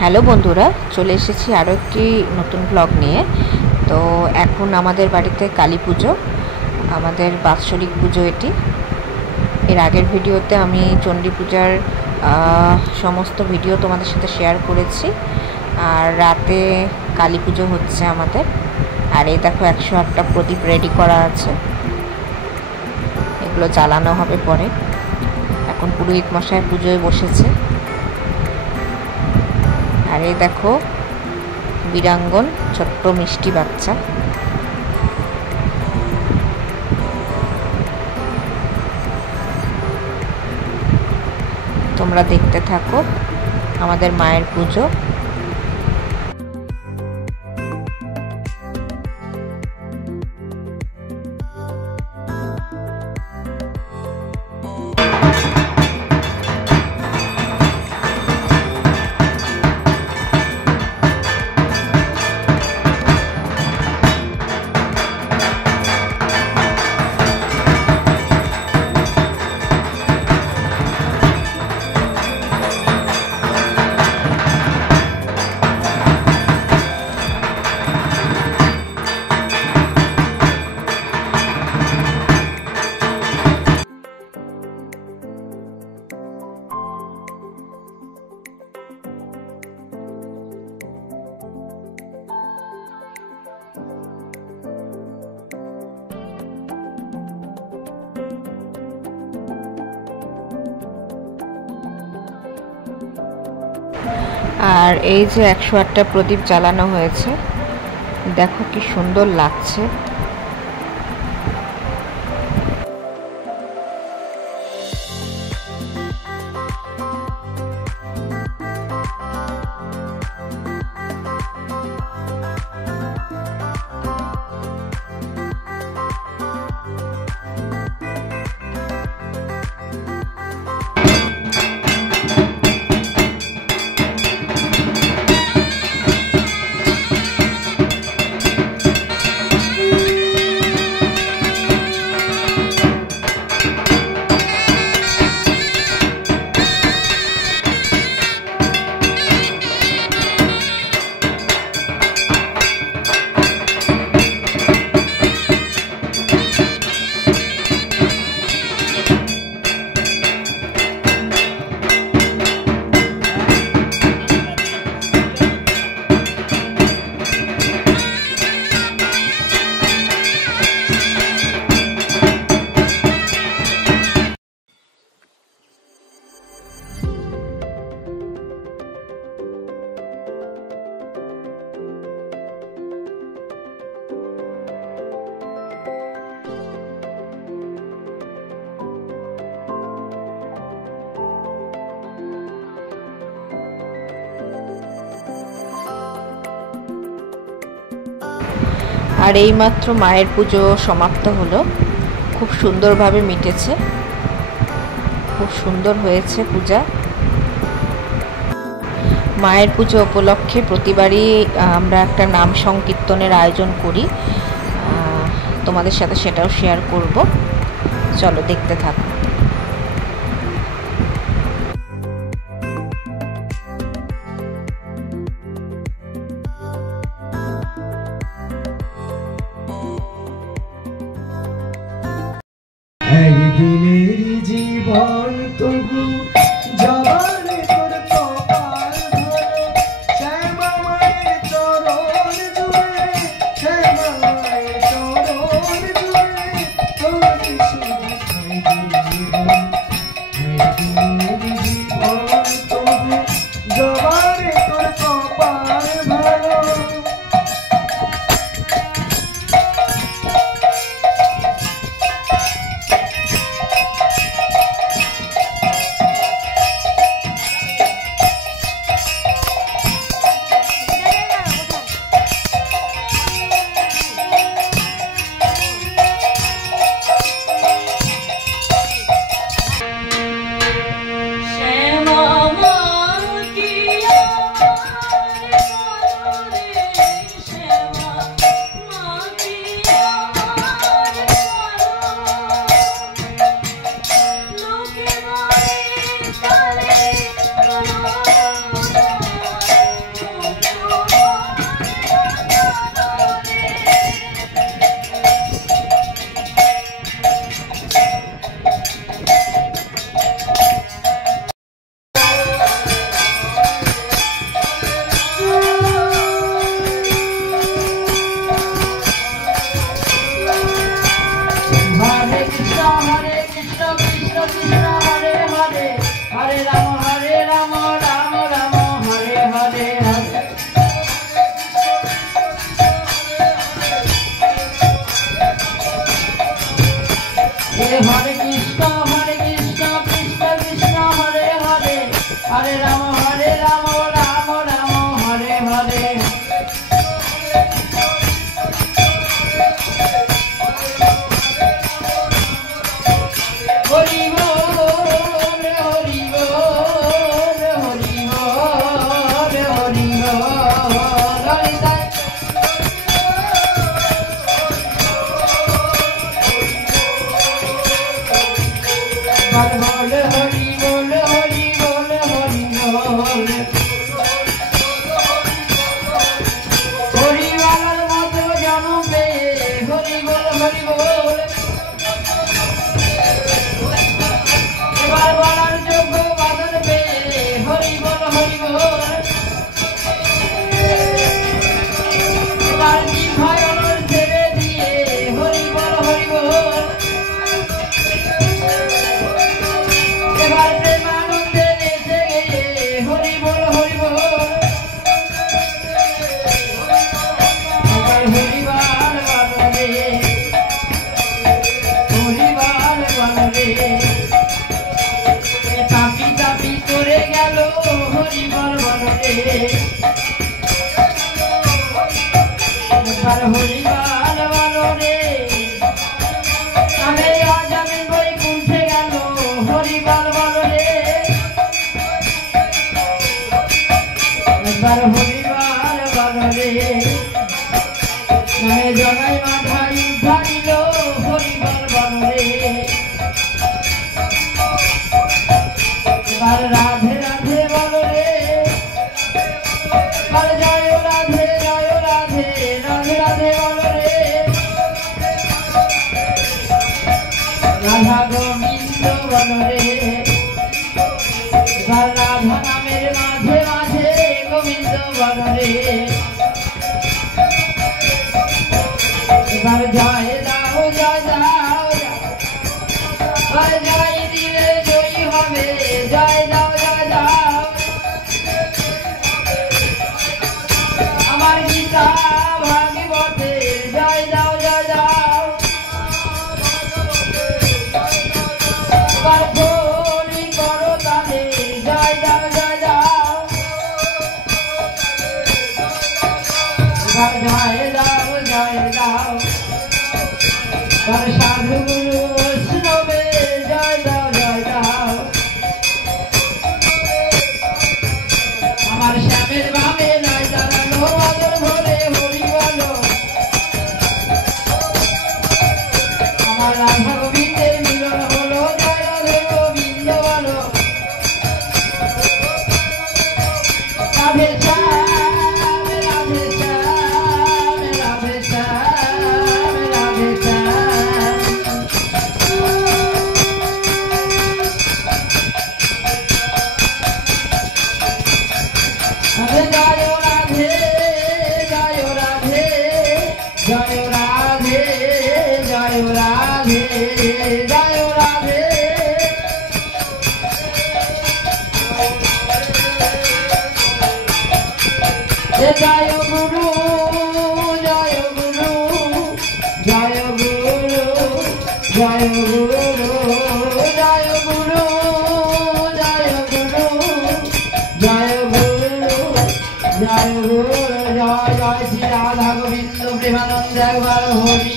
Hello বন্ধুরা, চলে এসেছি আরও একটি নতুন ব্লগ নিয়ে। তো এখন আমাদের বাড়িতে কালী পুজো, আমাদের বাৎসরিক পুজো এটি। এর আগের ভিডিওতে আমি চণ্ডী পূজার সমস্ত ভিডিও তোমাদের সাথে শেয়ার করেছি। আর রাতে কালী পুজো হচ্ছে আমাদের। আর এই দেখো 108টা প্রদীপ রেডি করা আছে, এগুলো জ্বালানো হবে পরে। এখন পুরোহিত মশাই পুজোয় বসেছে। আর এই দেখো বীরাঙ্গন, ছোট্ট মিষ্টি বাচ্চা। তোমরা দেখতে থাকো আমাদের মায়ের পুজো। আর এই যে 108টা প্রদীপ জ্বালানো হয়েছে, দেখো কি সুন্দর লাগছে। আর এইমাত্র মায়ের পুজো সমাপ্ত হলো, খুব সুন্দরভাবে মিটেছে, খুব সুন্দর হয়েছে পূজা। মায়ের পুজো উপলক্ষে প্রতিবারই আমরা একটা নাম সংকীর্তনের আয়োজন করি, তোমাদের সাথে সেটাও শেয়ার করব। চলো দেখতে থাকো। একদিনের জীবন তবু জবানে তোর কপাল ধরে, শ্যামা মায়ের চরণ জুড়ে, শ্যামা মায়ের চরণ জুড়ে তোর শুধু জীবন। একদিনের জীবন তবু জবানে তোর কপাল ভালো। একবার হরিবার বলো রে আমি আজ আমি বৈকুণ্ঠে গেল হরিবার বলো রে একবার হরিবার বলো রে নামে জগাই মাথায় উঠাইল হরিবার বলো রে এবার রাধে রাধে বলো রে আর জয় রাধে রাধে রাধে বলো রে রাধা গোবিন্দ বলো রে এবার রাধা নামের মাঝে মাঝে গোবিন্দ বলো রে এবার জয় দাও জয় দাও আর জয় দিলে জয়ী হবে জয় দাও জয় দাও আমার গীতা ভাগবতে জয় দাও জয় দাও এবার বলি করো তালে জয় দাও জয় দাও এবার জয় দাও জয় দাও এবার সাধু গুরু বৈষ্ণবে জয় দাও জয় দাও আমার শ্যামের বামে নাই দাঁড়ালো আদর ভরে হরি বলো আমার রাধা গোবিন্দের মিলন হলো জয় রাধে গোবিন্দ বলো রাধে শ্যাম রাধে শ্যাম রাধে শ্যাম রাধে শ্যাম জয় রাধে জয় রাধে জয় রাধে জয় রাধে জয় রাধে জয় গুরু জয় গুরু জয় গুরু জয় গুরু জয় গুরু জয় গুরু জয় গুরু জয় গুরু জয় জয় শ্রী রাধা গোবিন্দ প্রেমানন্দ একবার হরি